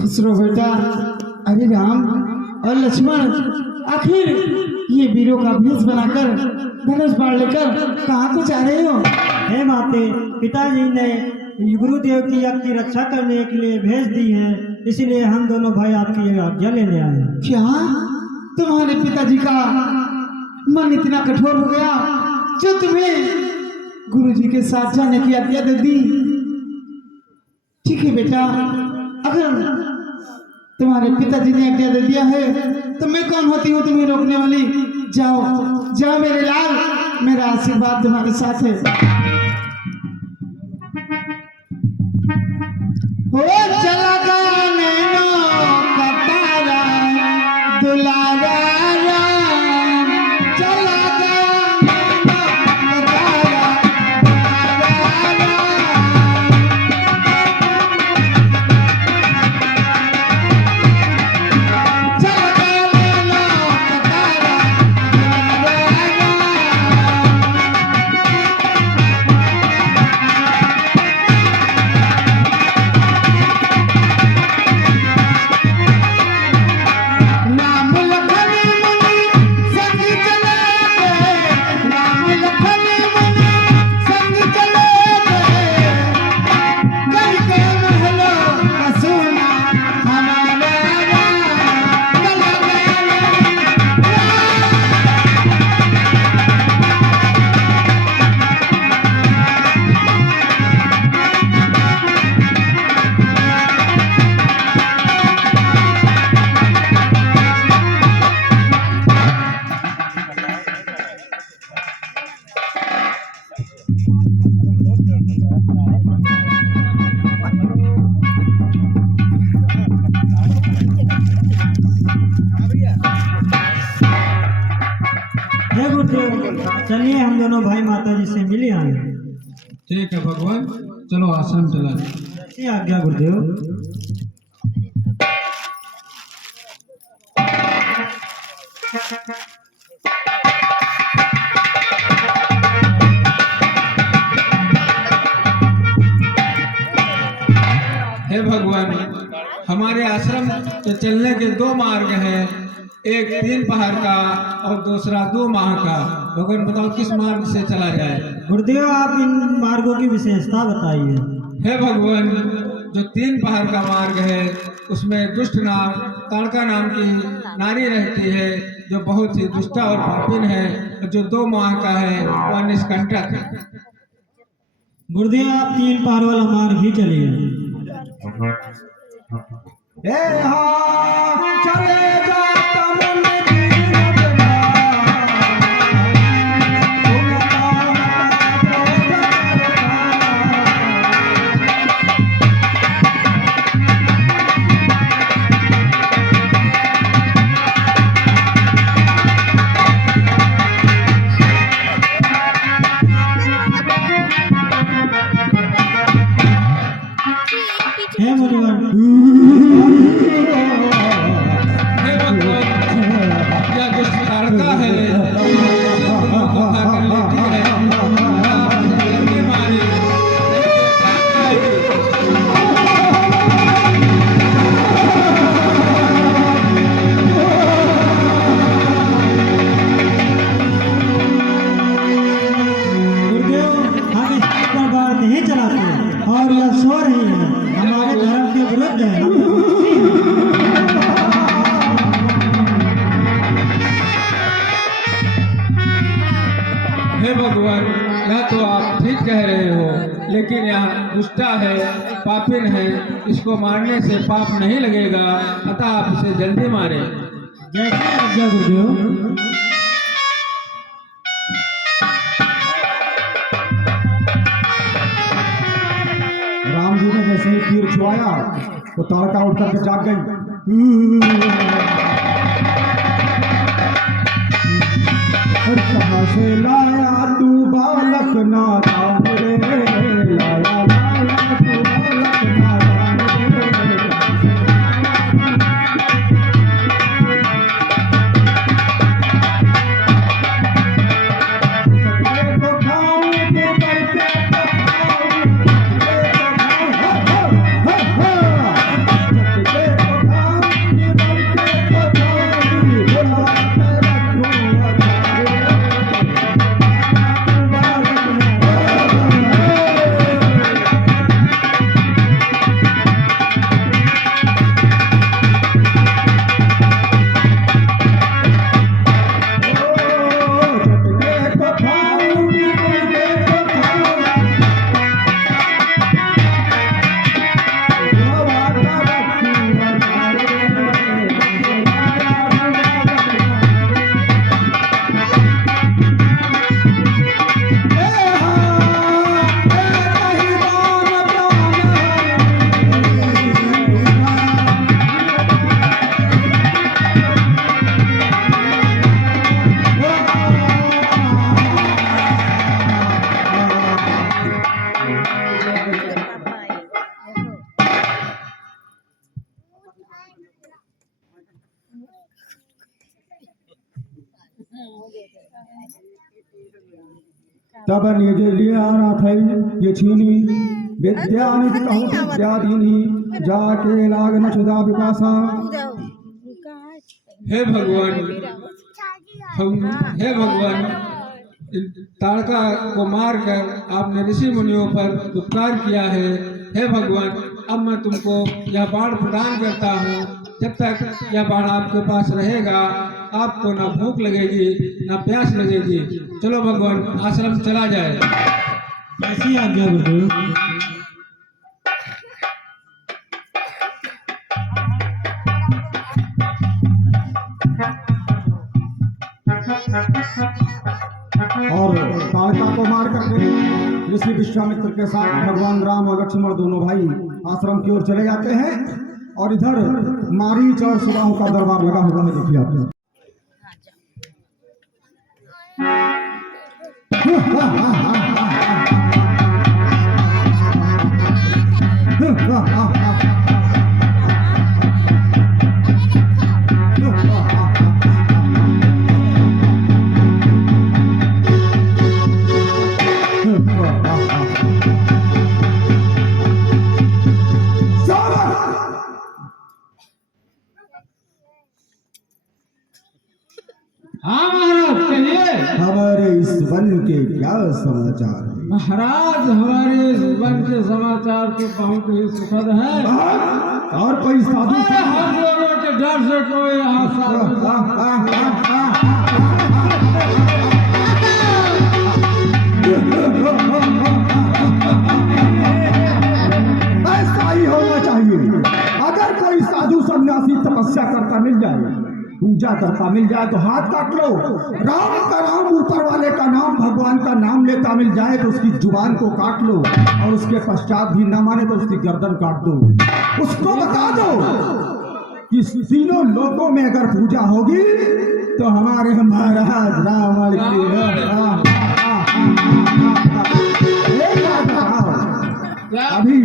खुश रहो बेटा। अरे राम और लक्ष्मण, आखिर ये वीरों का भेष बनाकर धनुष बाण लेकर कहाँ को जा रहे हो? हे माते, पिताजी ने गुरुदेव की यज्ञ की रक्षा करने के लिए भेज दी है, इसलिए हम दोनों भाई आपकी आज्ञा लेने आए। क्या तुम्हारे पिताजी का मन इतना कठोर हो गया जो तुम्हें गुरुजी के साथ जाने की आज्ञा दे दी? ठीक है बेटा, अगर तुम्हारे पिताजी ने आज्ञा दे दिया है तो मैं कौन होती हूँ तुम्हें रोकने वाली? जाओ जाओ मेरे लाल, मेरा आशीर्वाद तुम्हारे साथ है। हो चला गा नैनो कतारा दुलारा राम, चला गा नैनो कतारा दुलारा चलिए हम दोनों भाई माता जी से मिले आए। ठीक है भगवान, चलो आश्रम चला। जैसी आज्ञा गुरुदेव। हे भगवान, हमारे आश्रम के चलने के दो मार्ग हैं, एक 3 पहाड़ का और दूसरा 2 माह का। भगवान बताओ किस मार्ग से चला जाए? गुरुदेव आप इन मार्गों की विशेषता बताइए। हे भगवान, जो 3 पहाड़ का मार्ग है उसमें दुष्ट नाम ताड़का नाम की नारी रहती है जो बहुत ही दुष्टा और पापिन है। जो 2 माह का है वह निष्कंटक है। गुरुदेव आप 3 पहाड़ वाला मार्ग ही चलिए। हे मुनिवर, हे भगवान, यह दुष्ट ताड़का है धोखा कर लेती है। जल्दी मारिए। गुरुदेव हम इस पर बात नहीं चलाते और यह सो रही है, हमारे धर्म के विरुद्ध है। हे भगवान, यह तो आप ठीक कह रहे हो, लेकिन यह दुष्टा है, पापिन है, इसको मारने से पाप नहीं लगेगा, अतः आप इसे जल्दी मारें। जैसे आज्ञा गुरुदेव। राम जी ने जैसे ही तीर छुआया तो ताड़का उठ करके जाग गई। कहाँ से लाया तू बालक बालक नादान रे, लाया लाया तू बालक नादान रे। देखो खाऊं के करके तो खाऊं, देखो खाऊं, हो, हो, हो। देखो खाऊं के करके तो खाऊं, बुला के रखूं अचार रे। तब निज लियानाथ ये छीनी विद्यानि कहूँ विद्यादीनी जाके लाग न क्षुधा विकासा। हे भगवान, हे भगवान, ताड़का को मारकर आपने ऋषि मुनियों पर उपकार किया है। हे भगवान, अब मैं तुमको यह बाण प्रदान करता हूँ। जब तक यह बाण आपके पास रहेगा आपको ना भूख लगेगी ना प्यास लगेगी। चलो भगवान, आश्रम चला जाए। ऐसी आज्ञा गुरुदेव। और ताड़का को मार करके ऋषि विश्वामित्र के साथ भगवान राम और लक्ष्मण दोनों भाई आश्रम की ओर चले जाते हैं। और इधर मारीच और सुबाहु का दरबार लगा हुआ है, देखिए आप। हाँ महाराज, कहिए। हमारे इस वन के क्या समाचार है? महाराज, हमारे इस वन के समाचार तो बहुत ही सुखद है। और कोई साधु हम लोगों के डर से कोई यहाँ ऐसा ही होना चाहिए। अगर कोई साधु सन्यासी तपस्या करता मिल जाए, पूजा करता मिल जाए तो हाथ काट लो। राम का नाम, ऊपर वाले का नाम, भगवान का नाम लेता मिल जाए तो उसकी जुबान को काट लो। और उसके पश्चात भी न माने तो उसकी गर्दन काट दो। उसको बता दो कि तीनों लोकों में अगर पूजा होगी तो हमारे महाराज रावण की अभी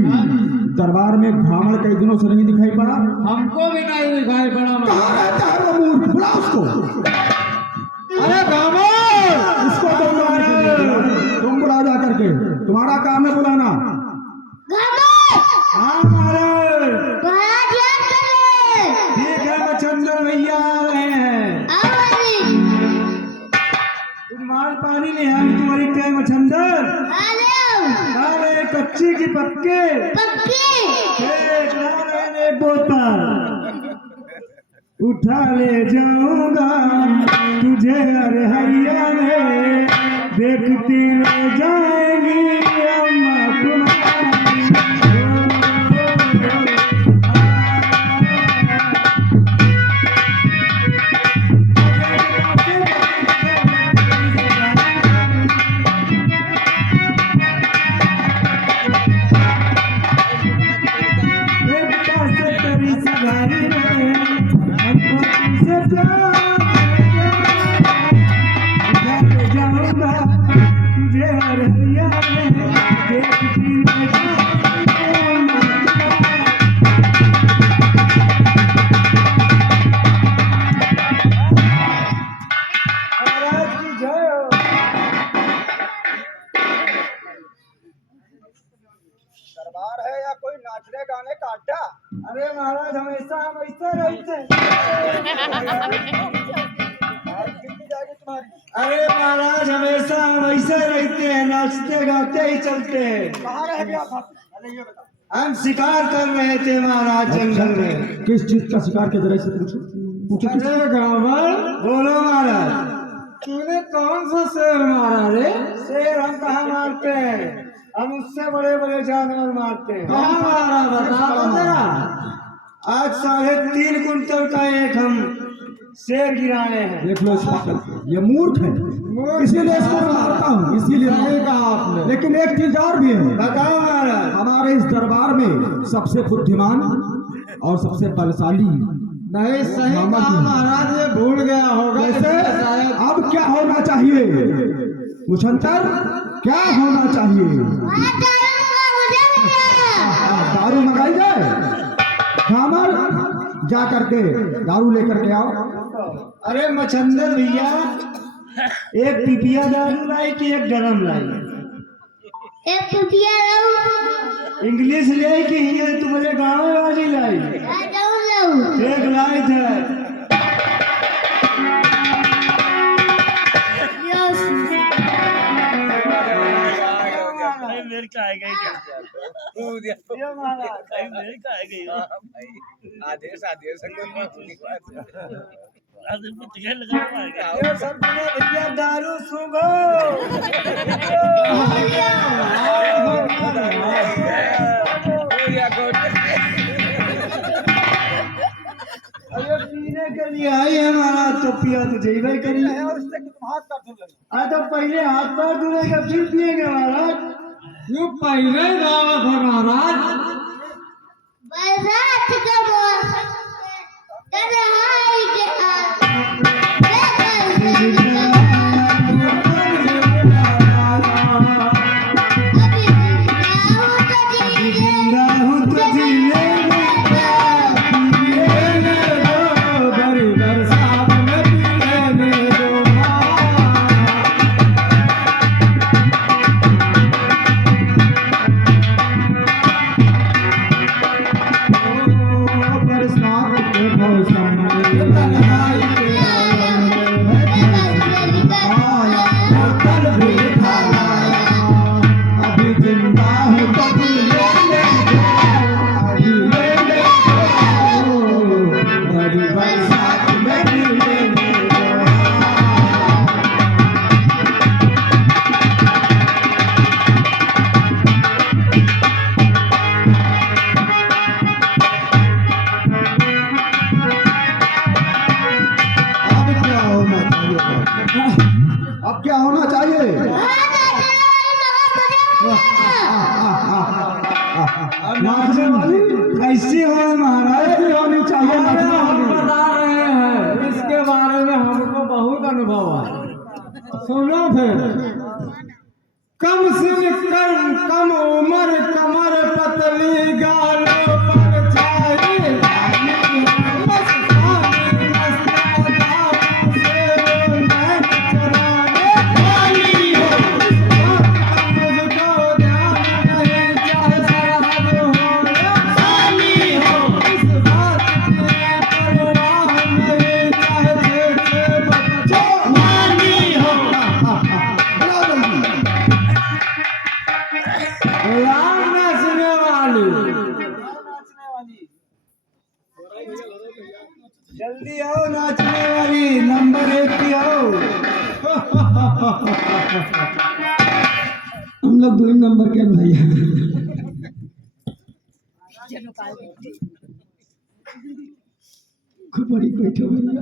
दरबार में ब्राह्मण कई दिनों से नहीं दिखाई पड़ा। हमको भी नहीं दिखाई पड़ा। कहाँ रहता है वो मूर्ख? बुला उसको। अरे ब्राह्मण, इसको तो तुम बुला जा करके, तुम्हारा काम है बुलाना। हाँ महाराज, ठीक है, मच्छंदर भैया आ रहे हैं। तुम माल पानी ले आई, तुम्हारी क्या मच्छंदर? अरे कच्ची की पक्के एक बोतल उठा ले जाऊंगा तुझे, अरे हैया रे देखती ले जाएगी अम्मा तुम्हारी। जाऊंगा तुझे महाराज की जय हो। दरबार है या कोई नाचने गाने का अड्डा? अरे महाराज हमेशा हम ऐसे रहते हैं। आज कितनी जाएगी तुम्हारी? अरे महाराज हमेशा हम ऐसे रहते हैं, नाचते गाते ही चलते हैं। कहाँ रह गया था? अरे ये बता। हम शिकार कर रहे थे महाराज जंगल में। किस चीज का शिकार के जरा से पूछो पूछो किस- अरे गावल बोलो महाराज, तूने कौन सा शेर मारा रे? शेर हम कहाँ मारते हैं, हम उससे बड़े बड़े जानवर मारते हैं। कहाँ मारा बता तो जरा। आज 3.5 कुंटल का एक हम शेर गिराए हैं। देख लो इस पागल को, ये मूर्ख है, इसीलिए इसको मैं मारता हूँ, इसीलिए सही कहा आपने। लेकिन एक चीज और भी है, बताओ महाराज। हमारे इस दरबार में सबसे बुद्धिमान और सबसे बलशाली नहीं सही कहा महाराज, ये भूल गया होगा वैसे इसलिए शायद। अब क्या होना चाहिए मुछंतर, क्या होना चाहिए? दारू मंगाई जाए? खामर जा करके दारू लेकर के आओ। अरे मछंदर भैया, एक पिपिया दारू लाई कि एक गरम लाई? एक पुतिया लाऊं, इंग्लिश ले कि ये तुम्हारे गाँव वाली लाई? लाऊं लाऊं। एक लाई था। यस। ये महाराज, ये सब तुम्हें भैया दारू सूंघो। अरे पीने के लिए आई है महाराज, तो पिया तो जेबे करिए। अरे तो पहले हाथ पैर धुलेगा फिर पिएंगे महाराज। यूं पहले दावत है महाराज। बरसात का मौसम तन्हाई के जिंदा हूँ तो जिएंगे, बरसात में पीने दो। बरसात के मौसम में तन्हाई के आलम में आया, बोतल भी खाया, अभी जिंदा हूँ तो जिएंगे, अभी लेंगे बड़ी बरसात में पीएंगे। अब क्या होना चाहिए? अब क्या होना चाहिए? नाचने वाली कैसी हो महाराज? ऐसी होनी चाहिए अरे नाचने हम वाली। बता रहे हैं, इसके बारे में हमको बहुत अनुभव है। सुनो फिर। कम सिन कम उम्र, कमर पतली, गालों पर छाई, मस्तानी मस्ताना से नैन चराने वाली हो। इस बात का मुझको ध्यान नहीं, चाहे सरहद हो या खाली हो। इस बात की परवाह नहीं, चाहे जेठ से बच्चों वाली हो। राम नाचने वाली। जल्दी आओ नाचने वाली, नंबर 1 की आओ। हम लोग 2 नंबर के भैया। खूब बड़ी बैठो भैया।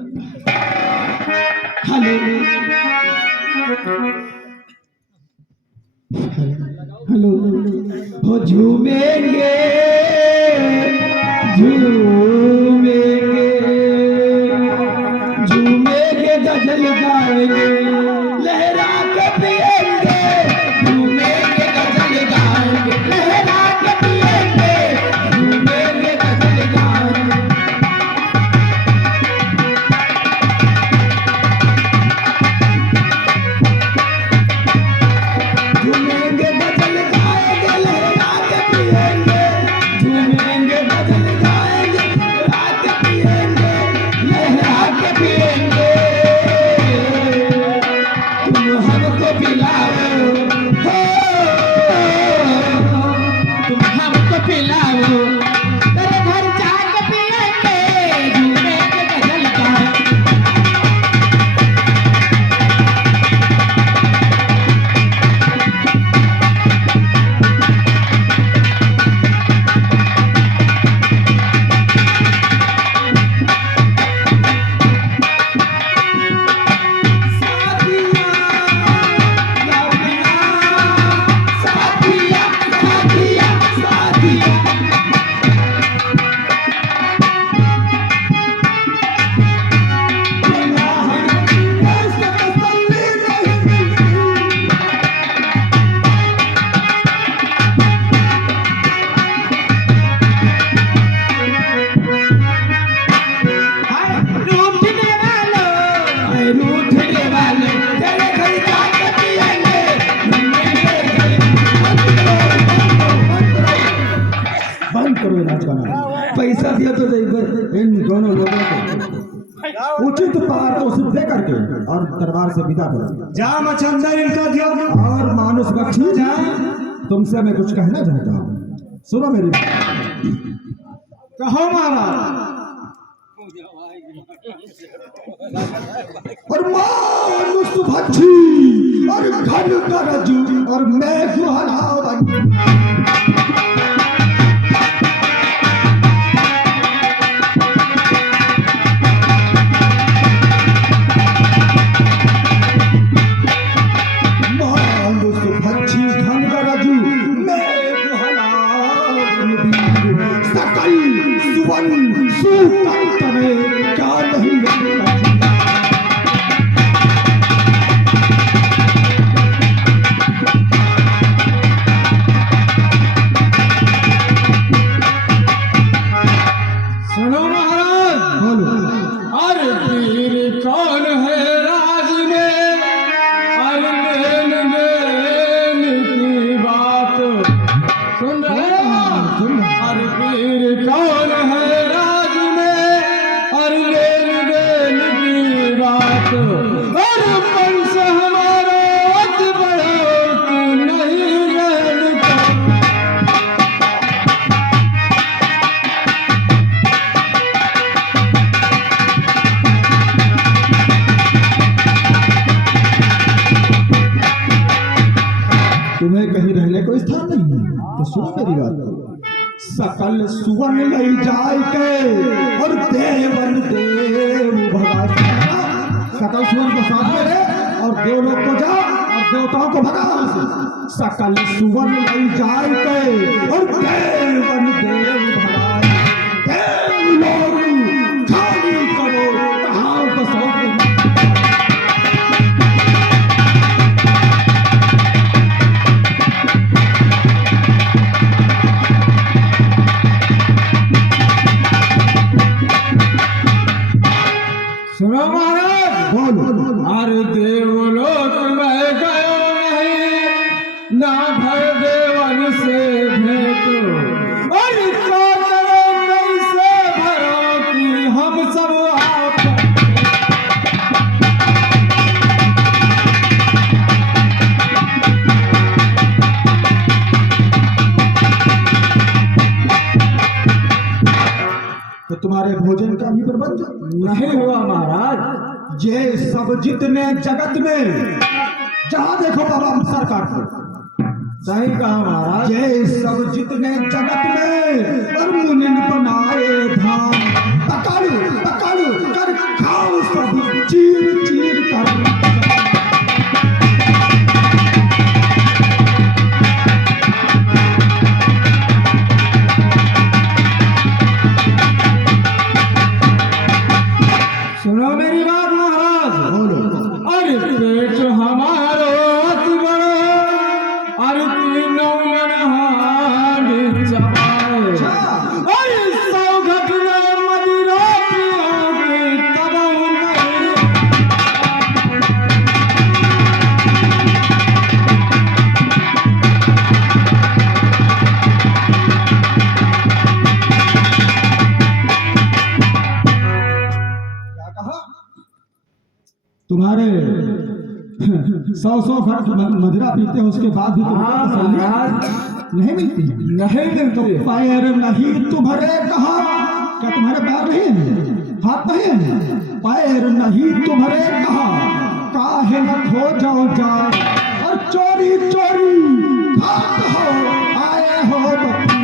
हेलो हेलो, हो झूमेंगे झूमेंगे झूमेंगे, गजल गाएंगे, लहरा के पिएंगे, झूमेंगे गजल गाएंगे। जाना। पैसा दिया तो इन दोनों लोगों को उचित पारितोषिक दे करके और दरबार से विदा करो। जा मच्छंदर इनका दियो। और मानुष बख्शी जाए। तुमसे मैं कुछ कहना चाहता हूँ, सुनो मेरी बात। कहो महाराज। और मानुष बख्शी और घन करजू और मैं गुहरावन। सुनो महाराज, बोलो। अरे वीर कौन है राज में, अरे लेन देन की बात सुन रहे हो? अरे वीर कौन है राज में, अरे लेन देन की बात, अरे वंश हमारा अत बढ़ो कि नहीं रहन का। तुम्हें कहीं रहने को स्थान नहीं है तो सुनो मेरी बात। सकल सुवन लई जाय के और देवन देव भगा। सकल सुवन को साथ में ले और देवलोक को जा और देवताओं को भगा वहां से। सकल सुवन लई जाय के और देवन देव भगा। देवलोक खाली करो कहाँ बसो। सुनो महाराज, बोलो। अरे देवलोक में गयो नहीं, ना भर देवन से भेंट, अरे क्या करो कैसे भरो कि हम सब आप। तो तुम्हारे भोजन का भी प्रबंध नहीं हुआ महाराज। ये सब जितने जगत में जहां देखो बाबा सरकार को सही कहा महाराज। ये सब जितने जगत में और मुनिन बनाए धाम पकाड़ू पकाड़ू कर खाओ सब चीर चीर कर। सुनो मेरी बात महाराज, बोलो। अरे पेट हमारो अत बड़ो, अरे तीनों मनहानि चबाए, अरे सौ घटना मदिरा पियोगे तब नहीं। क्या कहा? तुम्हारे 100 घट मदिरा पीते हो उसके बाद भी तुमको तसल्ली नहीं मिलती। नहीं तो मिलती। पैर नहीं तुम्हारे कहा? क्या तुम्हारे पैर नहीं है, हाथ नहीं है? पैर नहीं तुम्हारे कहा? काहे न खो जाओ जाए और चोरी चोरी खात हो आए हो बच्ची।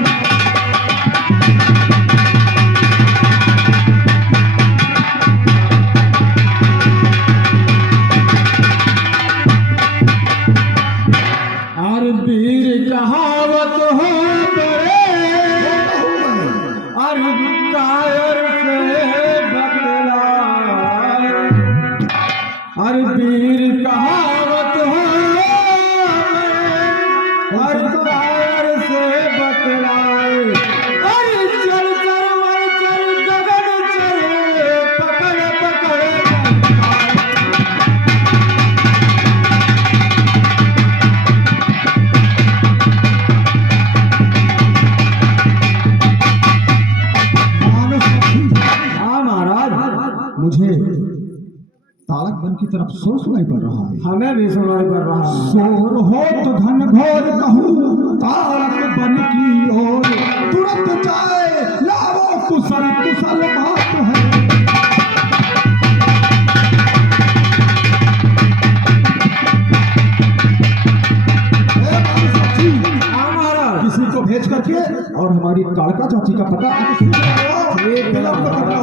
अरे वीर कहावत हो परे, अरे कायर से बतलाए, अरे वीर कहावत हो परे, अरे कायर से बतलाए, अरे चल चल मर चल गगन चल पकड़ पकड़। तरफ शोर सुनाई पड़ रहा है। हमें भी सुनाई पड़ रहा है। शोर हो तो घन घोर कहूँ तारक बन की ओर, तुरंत जाए लाओ कुशल कुशल बात है। किसी को भेज करके और हमारी कालका चाची का पता विलम्ब करना